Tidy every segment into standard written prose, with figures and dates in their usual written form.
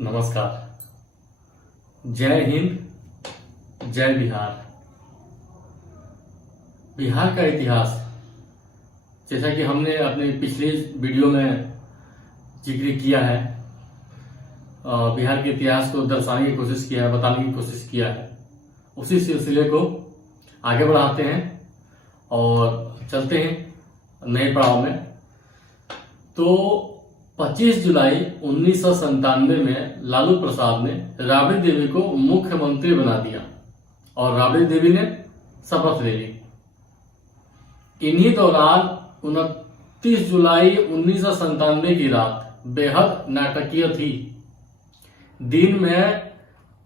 नमस्कार। जय हिंद, जय बिहार। बिहार का इतिहास, जैसा कि हमने अपने पिछले वीडियो में जिक्र किया है, बिहार के इतिहास को दर्शाने की कोशिश किया है, बताने की कोशिश किया है। उसी सिलसिले को आगे बढ़ाते हैं और चलते हैं नए पड़ाव में। तो 25 जुलाई 1997 में लालू प्रसाद ने राबड़ी देवी को मुख्यमंत्री बना दिया और राबड़ी देवी ने शपथ ले ली। इन्हीं दौरान 29 जुलाई 1997 की रात बेहद नाटकीय थी। दिन में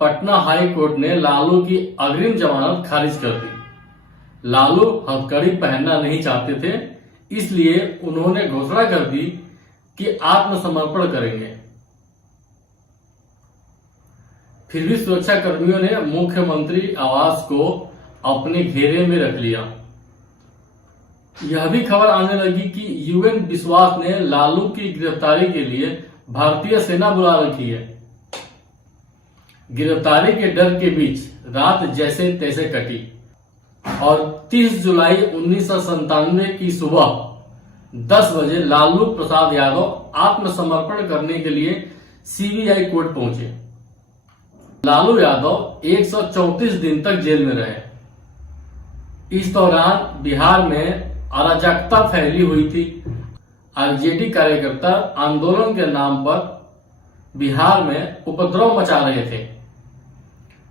पटना हाई कोर्ट ने लालू की अग्रिम जमानत खारिज कर दी। लालू हथकड़ी पहनना नहीं चाहते थे, इसलिए उन्होंने घोषणा कर दी कि आत्मसमर्पण करेंगे। फिर भी सुरक्षा कर्मियों ने मुख्यमंत्री आवास को अपने घेरे में रख लिया। यह भी खबर आने लगी कि यूएन विश्वास ने लालू की गिरफ्तारी के लिए भारतीय सेना बुला रखी है। गिरफ्तारी के डर के बीच रात जैसे तैसे कटी और 30 जुलाई 1997 की सुबह 10 बजे लालू प्रसाद यादव आत्मसमर्पण करने के लिए सीबीआई कोर्ट पहुंचे। लालू यादव 134 दिन तक जेल में रहे। इस दौरान बिहार में अराजकता फैली हुई थी। आरजेडी कार्यकर्ता आंदोलन के नाम पर बिहार में उपद्रव मचा रहे थे।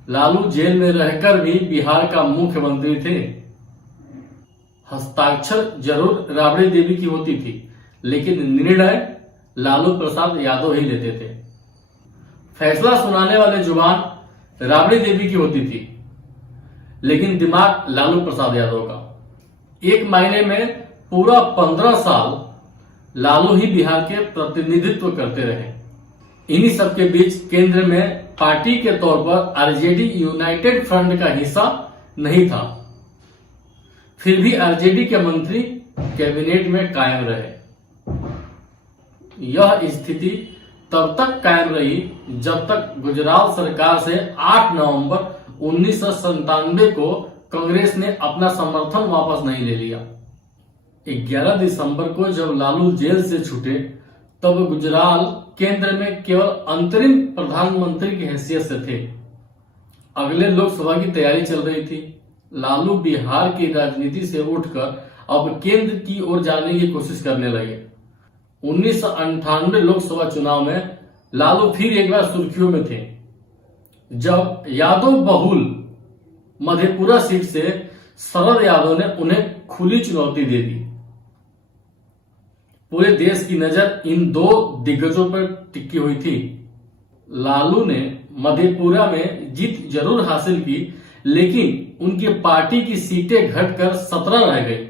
लालू जेल में रहकर भी बिहार का मुख्यमंत्री थे। हस्ताक्षर जरूर राबड़ी देवी की होती थी, लेकिन निर्णय लालू प्रसाद यादव ही लेते थे। फैसला सुनाने वाले जुबान राबड़ी देवी की होती थी, लेकिन दिमाग लालू प्रसाद यादव का। एक महीने में पूरा 15 साल लालू ही बिहार के प्रतिनिधित्व करते रहे। इन्हीं सबके बीच केंद्र में पार्टी के तौर पर आरजेडी यूनाइटेड फ्रंट का हिस्सा नहीं था। फिर भी आरजेडी के मंत्री कैबिनेट में कायम रहे। यह स्थिति तब तक कायम रही जब तक गुजरात सरकार से 8 नवंबर 1997 को कांग्रेस ने अपना समर्थन वापस नहीं ले लिया। 11 दिसंबर को जब लालू जेल से छूटे, तब गुजराल केंद्र में केवल अंतरिम प्रधानमंत्री की हैसियत से थे। अगले लोकसभा की तैयारी चल रही थी। लालू बिहार की राजनीति से उठकर अब केंद्र की ओर जाने की कोशिश करने लगे। 1998 लोकसभा चुनाव में लालू फिर एक बार सुर्खियों में थे, जब यादव बहुल मधेपुरा सीट से शरद यादव ने उन्हें खुली चुनौती दे दी। पूरे देश की नजर इन दो दिग्गजों पर टिकी हुई थी। लालू ने मधेपुरा में जीत जरूर हासिल की, लेकिन उनकी पार्टी की सीटें घटकर 17 रह गई।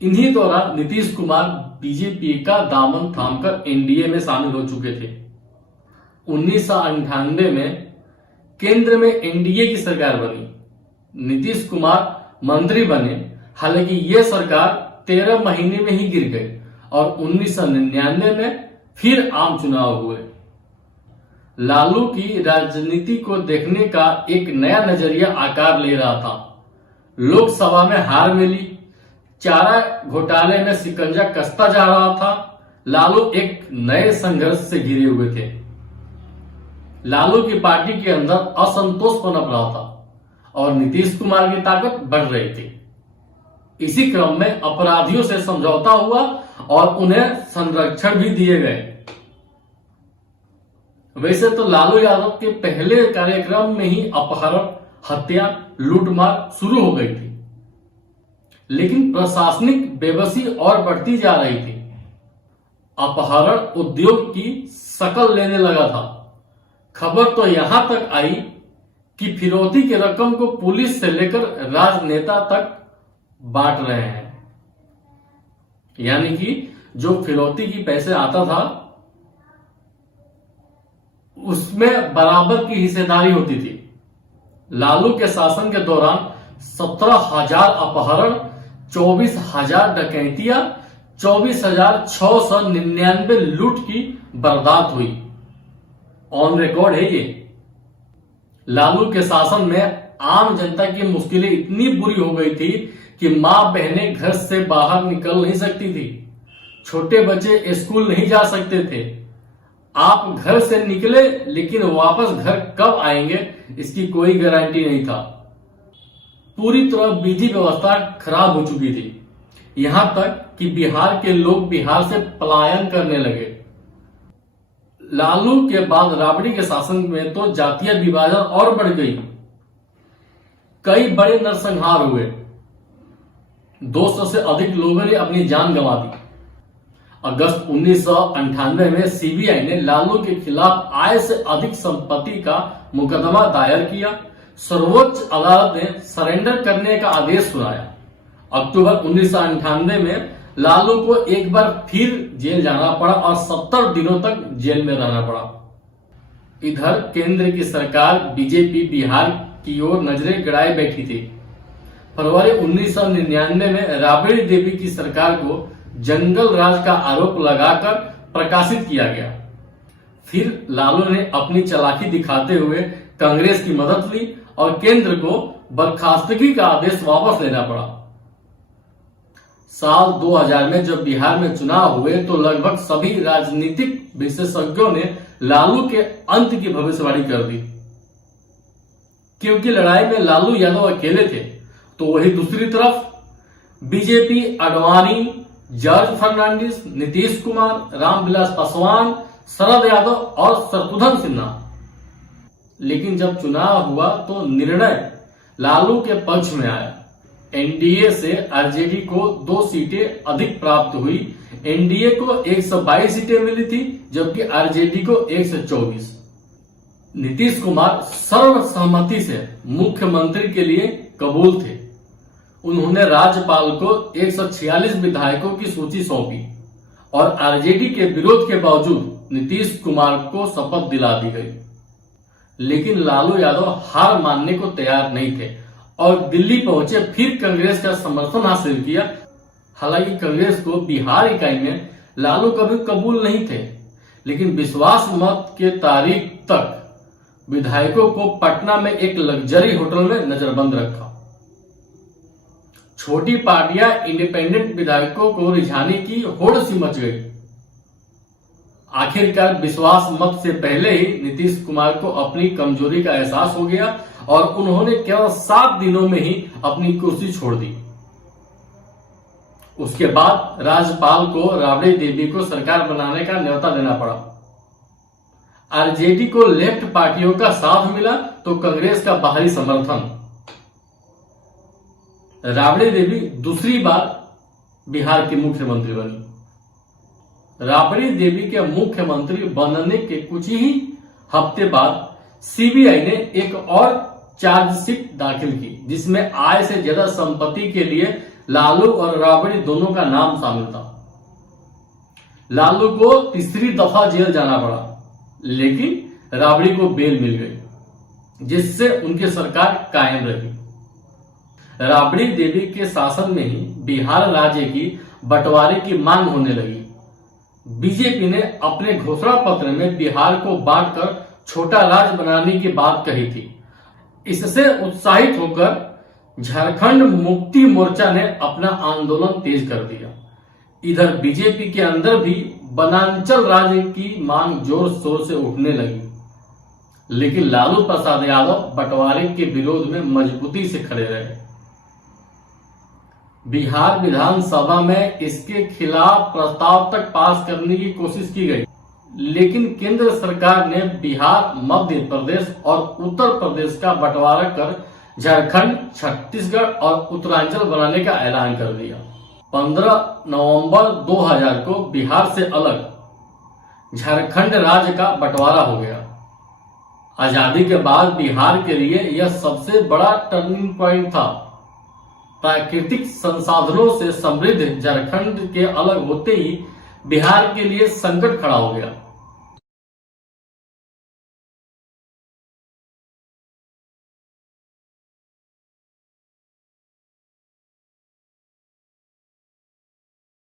इन्हीं दौरान नीतीश कुमार बीजेपी का दामन थामकर एनडीए में शामिल हो चुके थे। 1998 में केंद्र में एनडीए की सरकार बनी। नीतीश कुमार मंत्री बने, हालांकि ये सरकार 13 महीने में ही गिर गई और 1999 में फिर आम चुनाव हुए। लालू की राजनीति को देखने का एक नया नजरिया आकार ले रहा था। लोकसभा में हार मिली, चारा घोटाले में शिकंजा कसता जा रहा था। लालू एक नए संघर्ष से घिरे हुए थे। लालू की पार्टी के अंदर असंतोष पनप रहा था और नीतीश कुमार की ताकत बढ़ रही थी। इसी क्रम में अपराधियों से समझौता हुआ और उन्हें संरक्षण भी दिए गए। वैसे तो लालू यादव के पहले कार्यक्रम में ही अपहरण, हत्या, लूटमार शुरू हो गई थी, लेकिन प्रशासनिक बेबसी और बढ़ती जा रही थी। अपहरण उद्योग की शक्ल लेने लगा था। खबर तो यहां तक आई कि फिरौती की रकम को पुलिस से लेकर राजनेता तक बांट रहे हैं। यानी कि जो फिरौती की पैसे आता था, उसमें बराबर की हिस्सेदारी होती थी। लालू के शासन के दौरान 17,000 अपहरण, 24,000 ऑन रिकॉर्ड है ये। लालू के शासन में आम जनता की मुश्किलें इतनी बुरी हो गई थी कि मां बहनें घर से बाहर निकल नहीं सकती थी, छोटे बच्चे स्कूल नहीं जा सकते थे। आप घर से निकले लेकिन वापस घर कब आएंगे इसकी कोई गारंटी नहीं था। पूरी तरह विधि व्यवस्था खराब हो चुकी थी, यहां तक कि बिहार के लोग बिहार से पलायन करने लगे। लालू के बाद राबड़ी के शासन में तो जातीय विभाजन और बढ़ गई, कई बड़े नरसंहार हुए, 200 से अधिक लोगों ने अपनी जान गंवा दी। अगस्त 1998 में सीबीआई ने लालू के खिलाफ आय से अधिक संपत्ति का मुकदमा दायर किया। सर्वोच्च अदालत ने सरेंडर करने का आदेश सुनाया। अक्टूबर 1998 में लालू को एक बार फिर जेल जाना पड़ा और 70 दिनों तक जेल में रहना पड़ा। इधर केंद्र की सरकार बीजेपी बिहार की ओर नजरें गड़ाए बैठी थी। फरवरी 1999 में राबड़ी देवी की सरकार को जंगल राज का आरोप लगाकर प्रकाशित किया गया। फिर लालू ने अपनी चालाकी दिखाते हुए कांग्रेस की मदद ली और केंद्र को बर्खास्तगी का आदेश वापस लेना पड़ा। साल 2000 में जब बिहार में चुनाव हुए तो लगभग सभी राजनीतिक विशेषज्ञों ने लालू के अंत की भविष्यवाणी कर दी। क्योंकि लड़ाई में लालू यादव अकेले थे, तो वही दूसरी तरफ बीजेपी अडवाणी, जॉर्ज फर्नांडिस, नीतीश कुमार, रामविलास पासवान, शरद यादव और शत्रुघ्न सिन्हा। लेकिन जब चुनाव हुआ तो निर्णय लालू के पक्ष में आया। एनडीए से आरजेडी को 2 सीटें अधिक प्राप्त हुई। एनडीए को 122 सीटें मिली थी जबकि आरजेडी को 124। नीतीश कुमार सर्वसम्मति से मुख्यमंत्री के लिए कबूल थे। उन्होंने राज्यपाल को 146 विधायकों की सूची सौंपी और आरजेडी के विरोध के बावजूद नीतीश कुमार को शपथ दिला दी गई। लेकिन लालू यादव हार मानने को तैयार नहीं थे और दिल्ली पहुंचे, फिर कांग्रेस का समर्थन हासिल किया। हालांकि कांग्रेस को बिहार इकाई में लालू कभी कबूल नहीं थे, लेकिन विश्वास मत के तारीख तक विधायकों को पटना में एक लग्जरी होटल में नजरबंद रखा। छोटी पार्टियां इंडिपेंडेंट विधायकों को रिझाने की होड़ सी मच गई। आखिरकार विश्वास मत से पहले ही नीतीश कुमार को अपनी कमजोरी का एहसास हो गया और उन्होंने केवल 7 दिनों में ही अपनी कुर्सी छोड़ दी। उसके बाद राज्यपाल को राबड़ी देवी को सरकार बनाने का न्योता देना पड़ा। आरजेडी को लेफ्ट पार्टियों का साथ मिला तो कांग्रेस का बाहरी समर्थन। राबड़ी देवी दूसरी बार बिहार की मुख्यमंत्री बनी। राबड़ी देवी के मुख्यमंत्री बनने के कुछ ही हफ्ते बाद सीबीआई ने एक और चार्जशीट दाखिल की, जिसमें आय से ज्यादा संपत्ति के लिए लालू और राबड़ी दोनों का नाम शामिल था। लालू को तीसरी दफा जेल जाना पड़ा, लेकिन राबड़ी को बेल मिल गई, जिससे उनकी सरकार कायम रही। राबड़ी देवी के शासन में ही बिहार राज्य की बंटवारे की मांग होने लगी। बीजेपी ने अपने घोषणा पत्र में बिहार को बांटकर छोटा राज्य बनाने की बात कही थी। इससे उत्साहित होकर झारखंड मुक्ति मोर्चा ने अपना आंदोलन तेज कर दिया। इधर बीजेपी के अंदर भी वनांचल राज्य की मांग जोर शोर से उठने लगी, लेकिन लालू प्रसाद यादव बंटवारे के विरोध में मजबूती से खड़े रहे। बिहार विधानसभा में इसके खिलाफ प्रस्ताव तक पास करने की कोशिश की गई, लेकिन केंद्र सरकार ने बिहार, मध्य प्रदेश और उत्तर प्रदेश का बंटवारा कर झारखंड, छत्तीसगढ़ और उत्तरांचल बनाने का ऐलान कर दिया। 15 नवंबर 2000 को बिहार से अलग झारखंड राज्य का बंटवारा हो गया। आजादी के बाद बिहार के लिए यह सबसे बड़ा टर्निंग पॉइंट था। प्राकृतिक संसाधनों से समृद्ध झारखंड के अलग होते ही बिहार के लिए संकट खड़ा हो गया।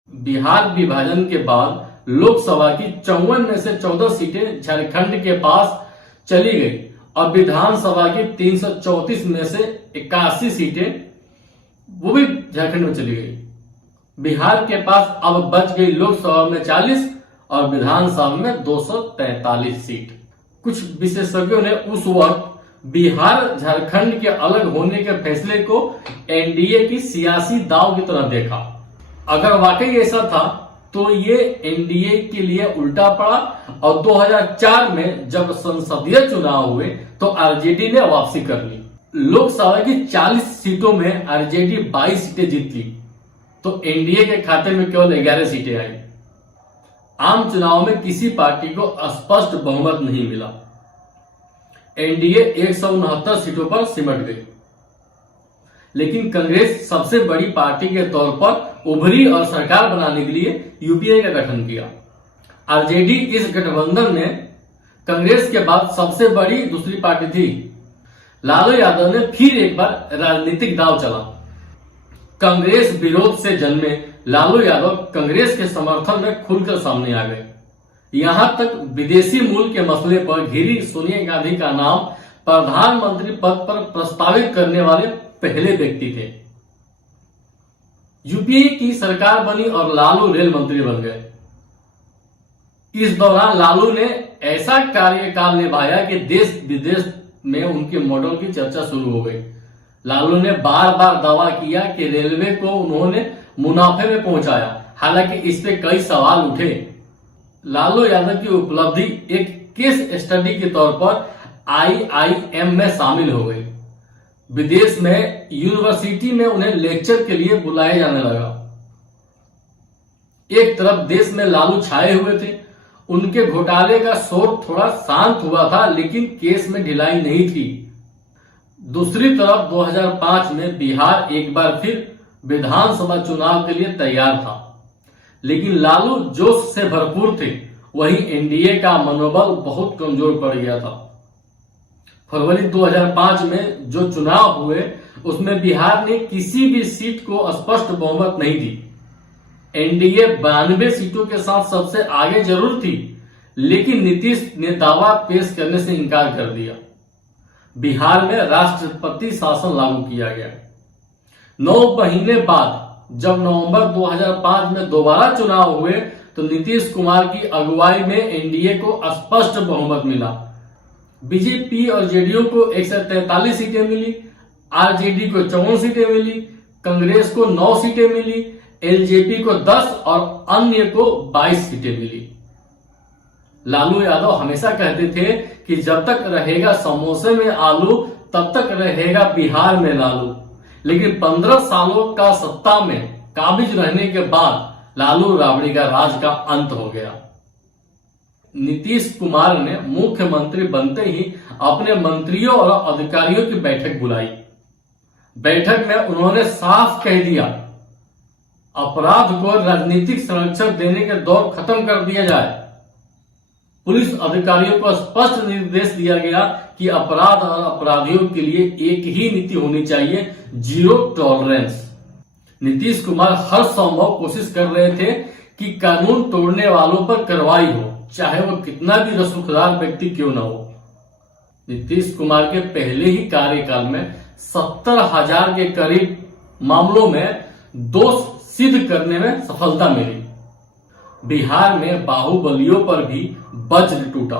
बिहार विभाजन के बाद लोकसभा की 54 में से 14 सीटें झारखंड के पास चली गई और विधानसभा की 334 में से 81 सीटें वो भी झारखंड में चली गई। बिहार के पास अब बच गई लोकसभा में 40 और विधानसभा में 243 सीट। कुछ विशेषज्ञों ने उस वक्त बिहार झारखंड के अलग होने के फैसले को एनडीए की सियासी दांव की तरह देखा। अगर वाकई ऐसा था तो ये एनडीए के लिए उल्टा पड़ा और 2004 में जब संसदीय चुनाव हुए तो आरजेडी ने वापसी कर ली। लोकसभा की 40 सीटों में आरजेडी 22 सीटें जीत ली तो एनडीए के खाते में केवल 11 सीटें आई। आम चुनाव में किसी पार्टी को स्पष्ट बहुमत नहीं मिला। एनडीए 169 सीटों पर सिमट गई, लेकिन कांग्रेस सबसे बड़ी पार्टी के तौर पर उभरी और सरकार बनाने के लिए यूपीए का गठन किया। आरजेडी इस गठबंधन में कांग्रेस के बाद सबसे बड़ी दूसरी पार्टी थी। लालू यादव ने फिर एक बार राजनीतिक दांव चला। कांग्रेस विरोध से जन्मे लालू यादव कांग्रेस के समर्थन में खुलकर सामने आ गए। यहां तक विदेशी मूल के मसले पर घिरी सोनिया गांधी का नाम प्रधानमंत्री पद पर प्रस्तावित करने वाले पहले व्यक्ति थे। यूपीए की सरकार बनी और लालू रेल मंत्री बन गए। इस दौरान लालू ने ऐसा कार्यकाल निभाया कि देश विदेश में उनके मॉडल की चर्चा शुरू हो गई। लालू ने बार बार दावा किया कि रेलवे को उन्होंने मुनाफे में पहुंचाया, हालांकि इस पे कई सवाल उठे। लालू यादव की उपलब्धि एक केस स्टडी के तौर पर आईआईएम में शामिल हो गई। विदेश में यूनिवर्सिटी में उन्हें लेक्चर के लिए बुलाया जाने लगा। एक तरफ देश में लालू छाए हुए थे, उनके घोटाले का शोर थोड़ा शांत हुआ था, लेकिन केस में ढिलाई नहीं थी। दूसरी तरफ 2005 में बिहार एक बार फिर विधानसभा चुनाव के लिए तैयार था, लेकिन लालू जोश से भरपूर थे। वहीं एनडीए का मनोबल बहुत कमजोर पड़ गया था। फरवरी 2005 में जो चुनाव हुए उसमें बिहार ने किसी भी सीट को स्पष्ट बहुमत नहीं दी। एनडीए 92 सीटों के साथ सबसे आगे जरूर थी, लेकिन नीतीश ने दावा पेश करने से इनकार कर दिया। बिहार में राष्ट्रपति शासन लागू किया गया। 9 महीने बाद जब नवंबर 2005 में दोबारा चुनाव हुए तो नीतीश कुमार की अगुवाई में एनडीए को स्पष्ट बहुमत मिला। बीजेपी और जेडीयू को 143 सीटें मिली, आरजेडी को 54 सीटें मिली, कांग्रेस को 9 सीटें मिली, एलजेपी को 10 और अन्य को 22 सीटें मिली। लालू यादव हमेशा कहते थे कि जब तक रहेगा समोसे में आलू तब तक रहेगा बिहार में लालू, लेकिन 15 सालों का सत्ता में काबिज रहने के बाद लालू राबड़ी का राज का अंत हो गया। नीतीश कुमार ने मुख्यमंत्री बनते ही अपने मंत्रियों और अधिकारियों की बैठक बुलाई। बैठक में उन्होंने साफ कह दिया, अपराध को राजनीतिक संरक्षण देने के दौर खत्म कर दिया जाए। पुलिस अधिकारियों को स्पष्ट निर्देश दिया गया कि अपराध और अपराधियों के लिए एक ही नीति होनी चाहिए, जीरो टॉलरेंस। नीतीश कुमार हर संभव कोशिश कर रहे थे कि कानून तोड़ने वालों पर कार्रवाई हो, चाहे वो कितना भी रसूखदार व्यक्ति क्यों न हो। नीतीश कुमार के पहले ही कार्यकाल में 70,000 के करीब मामलों में दोष सिद्ध करने में सफलता मिली। बिहार में बाहुबलियों पर भी वज्र टूटा।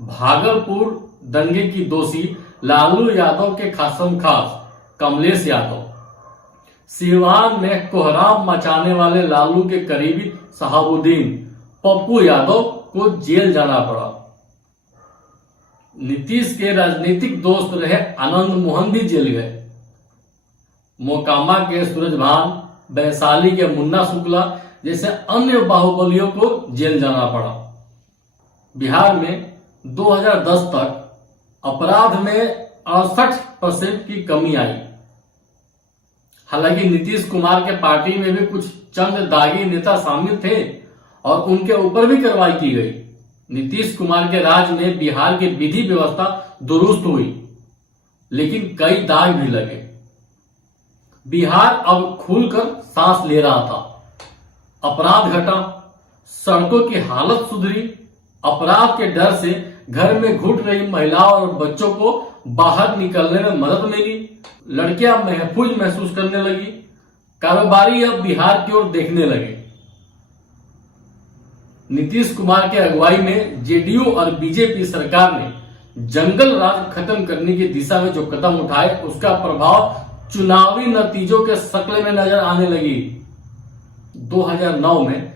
भागलपुर दंगे की दोषी लालू यादव के खासमखास कमलेश यादव, सिवान में कोहराम मचाने वाले लालू के करीबी शहाबुद्दीन पप्पू यादव को जेल जाना पड़ा। नीतीश के राजनीतिक दोस्त रहे आनंद मोहन भी जेल गए। मोकामा के सूरजभान, वैशाली के मुन्ना शुक्ला जैसे अन्य बाहुबलियों को जेल जाना पड़ा। बिहार में 2010 तक अपराध में 68% की कमी आई। हालांकि नीतीश कुमार के पार्टी में भी कुछ चंद दागी नेता शामिल थे और उनके ऊपर भी कार्रवाई की गई। नीतीश कुमार के राज में बिहार की विधि व्यवस्था दुरुस्त हुई, लेकिन कई दाग भी लगे। बिहार अब खुलकर सांस ले रहा था। अपराध घटा, सड़कों की हालत सुधरी, अपराध के डर से घर में घुट रही महिलाओं और बच्चों को बाहर निकलने में मदद मिली, लड़कियां महफूज महसूस करने लगी, कारोबारी अब बिहार की ओर देखने लगे। नीतीश कुमार के अगुवाई में जेडीयू और बीजेपी सरकार ने जंगल राज खत्म करने की दिशा में जो कदम उठाए, उसका प्रभाव चुनावी नतीजों के शक्ल में नजर आने लगी। 2009 में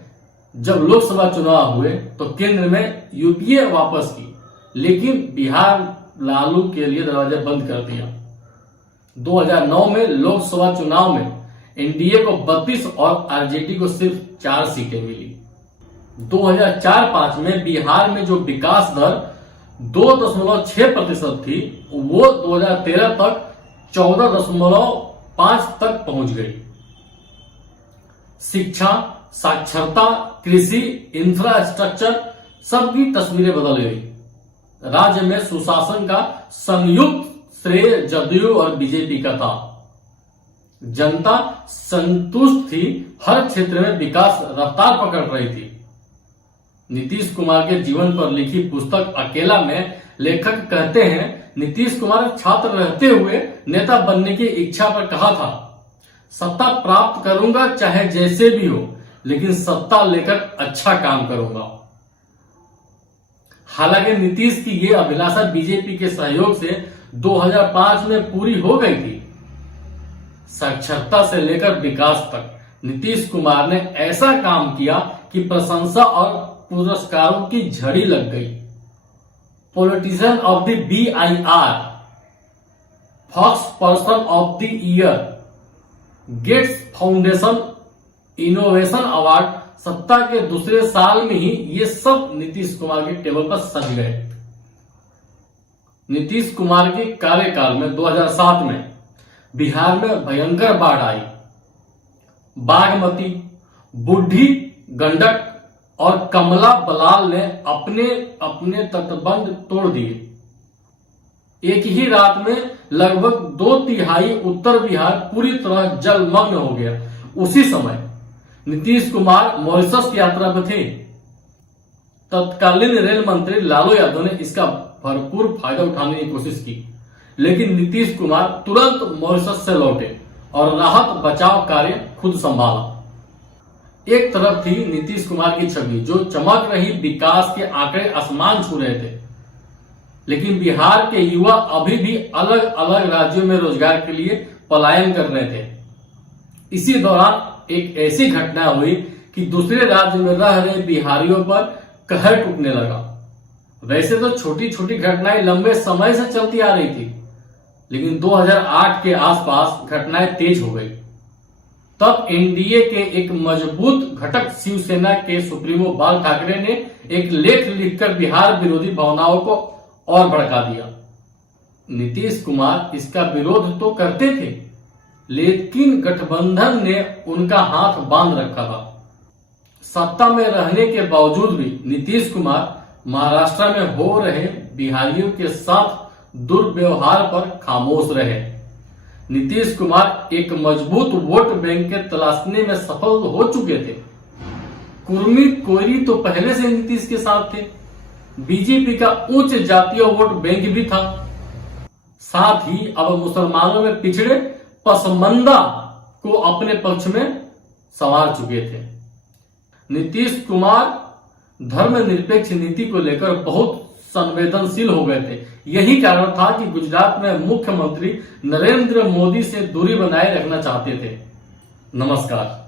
जब लोकसभा चुनाव हुए तो केंद्र में यूपीए वापस की, लेकिन बिहार लालू के लिए दरवाजा बंद कर दिया। 2009 में लोकसभा चुनाव में एनडीए को 32 और आरजेडी को सिर्फ 4 सीटें मिली। 2004-05 में बिहार में जो विकास दर 2.6% थी, वो 2013 तक 14.5 तक पहुंच गई। शिक्षा, साक्षरता, कृषि, इंफ्रास्ट्रक्चर सबकी तस्वीरें बदल गई। राज्य में सुशासन का संयुक्त श्रेय जदयू और बीजेपी का था। जनता संतुष्ट थी, हर क्षेत्र में विकास रफ्तार पकड़ रही थी। नीतीश कुमार के जीवन पर लिखी पुस्तक अकेला में लेखक कहते हैं, नीतीश कुमार छात्र रहते हुए नेता बनने की इच्छा पर कहा था, सत्ता प्राप्त करूंगा चाहे जैसे भी हो, लेकिन सत्ता लेकर अच्छा काम करूंगा। हालांकि नीतीश की ये अभिलाषा बीजेपी के सहयोग से 2005 में पूरी हो गई थी। साक्षरता से लेकर विकास तक नीतीश कुमार ने ऐसा काम किया कि प्रशंसा और पुरस्कारों की झड़ी लग गई। Politician of the BIR, Fox person of the year, Gates Foundation innovation award, सत्ता के दूसरे साल में ही ये सब नीतीश कुमार के टेबल पर सज गए। नीतीश कुमार के कार्यकाल में 2007 में बिहार में भयंकर बाढ़ आई। बागमती, बूढ़ी गंडक और कमला बलान ने अपने अपने तटबंध तोड़ दिए। एक ही रात में लगभग 2/3 उत्तर बिहार पूरी तरह जलमग्न हो गया। उसी समय नीतीश कुमार मॉरिशस की यात्रा पर थे। तत्कालीन रेल मंत्री लालू यादव ने इसका भरपूर फायदा उठाने की कोशिश की, लेकिन नीतीश कुमार तुरंत मॉरिशस से लौटे और राहत बचाव कार्य खुद संभाला। एक तरफ थी नीतीश कुमार की छवि जो चमक रही, विकास के आंकड़े आसमान छू रहे थे, लेकिन बिहार के युवा अभी भी अलग अलग राज्यों में रोजगार के लिए पलायन कर रहे थे। इसी दौरान एक ऐसी घटना हुई कि दूसरे राज्य में रह रहे बिहारियों पर कहर टूटने लगा। वैसे तो छोटी छोटी घटनाएं लंबे समय से चलती आ रही थी, लेकिन 2008 के आसपास घटनाएं तेज हो गई। तब एनडीए के एक मजबूत घटक शिवसेना के सुप्रीमो बाल ठाकरे ने एक लेख लिखकर बिहार विरोधी भावनाओं को और भड़का दिया। नीतीश कुमार इसका विरोध तो करते थे, लेकिन गठबंधन ने उनका हाथ बांध रखा था। सत्ता में रहने के बावजूद भी नीतीश कुमार महाराष्ट्र में हो रहे बिहारियों के साथ दुर्व्यवहार पर खामोश रहे। नीतीश कुमार एक मजबूत वोट बैंक के तलाशने में सफल हो चुके थे। कुर्मी कोयरी तो पहले से नीतीश के साथ थे। बीजेपी का उच्च जातीय वोट बैंक भी था। साथ ही अब मुसलमानों में पिछड़े पसमंदा को अपने पक्ष में संवार चुके थे। नीतीश कुमार धर्मनिरपेक्ष नीति को लेकर बहुत संवेदनशील हो गए थे। यही कारण था कि गुजरात में मुख्यमंत्री नरेंद्र मोदी से दूरी बनाए रखना चाहते थे। नमस्कार।